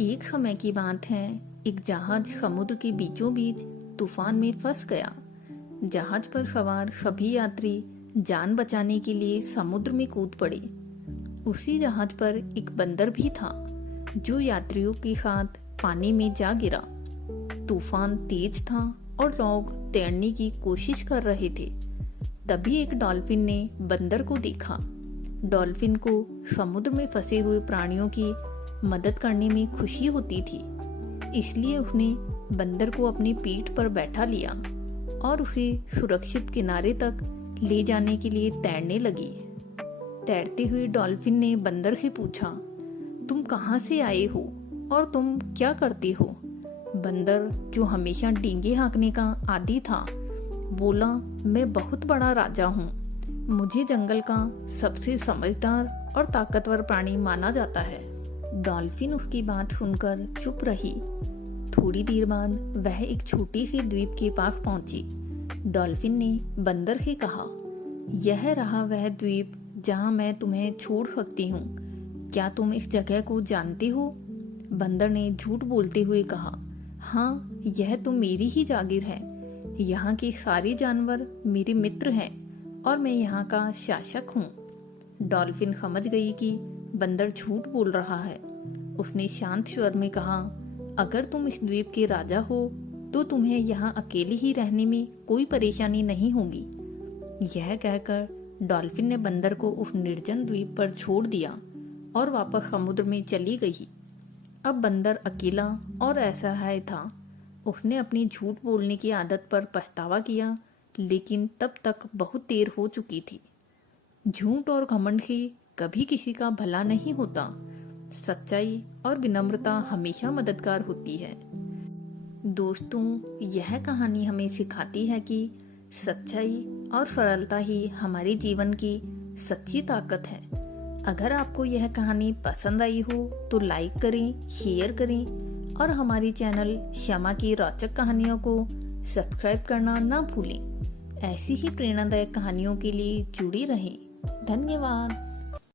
एक समय की बात है, एक जहाज समुद्र के बीचों बीच तूफान में फंस गया। जहाज पर सवार सभी यात्री जान बचाने के लिए समुद्र में कूद पड़े। उसी जहाज पर एक बंदर भी था जो यात्रियों के साथ पानी में जा गिरा। तूफान तेज था और लोग तैरने की कोशिश कर रहे थे। तभी एक डॉल्फिन ने बंदर को देखा। डॉल्फिन को समुद्र में फंसे हुए प्राणियों की मदद करने में खुशी होती थी, इसलिए उसने बंदर को अपनी पीठ पर बैठा लिया और उसे सुरक्षित किनारे तक ले जाने के लिए तैरने लगी। तैरते हुए डॉल्फिन ने बंदर से पूछा, तुम कहाँ से आए हो और तुम क्या करते हो? बंदर, जो हमेशा डींगे हाँकने का आदी था, बोला, मैं बहुत बड़ा राजा हूँ। मुझे जंगल का सबसे समझदार और ताकतवर प्राणी माना जाता है। डॉल्फिन उसकी बात सुनकर चुप रही। थोड़ी देर बाद वह एक छोटी सी द्वीप के पास पहुंची। डॉल्फिन ने बंदर से कहा, यह रहा वह द्वीप जहां मैं तुम्हें छोड़ सकती हूँ। क्या तुम इस जगह को जानते हो? बंदर ने झूठ बोलते हुए कहा, हाँ, यह तो मेरी ही जागीर है। यहाँ के सारे जानवर मेरे मित्र हैं और मैं यहाँ का शासक हूँ। डॉल्फिन समझ गई कि बंदर झूठ बोल रहा है। उसने शांत स्वर में कहा, अगर तुम इस द्वीप के राजा हो तो तुम्हें यहाँ अकेले ही रहने में कोई परेशानी नहीं होगी। यह कहकर डॉल्फिन ने बंदर को उस निर्जन द्वीप पर छोड़ दिया और वापस समुद्र में चली गई। अब बंदर अकेला और असहाय था। उसने अपनी झूठ बोलने की आदत पर पछतावा किया, लेकिन तब तक बहुत देर हो चुकी थी। झूठ और घमंड से कभी किसी का भला नहीं होता। सच्चाई और विनम्रता हमेशा मददगार होती है। दोस्तों, यह कहानी हमें सिखाती है कि सच्चाई और सरलता ही हमारे जीवन की सच्ची ताकत है। अगर आपको यह कहानी पसंद आई हो तो लाइक करें, शेयर करें और हमारे चैनल क्षमा की रोचक कहानियों को सब्सक्राइब करना ना भूलें। ऐसी ही प्रेरणादायक कहानियों के लिए जुड़े रहें। धन्यवाद।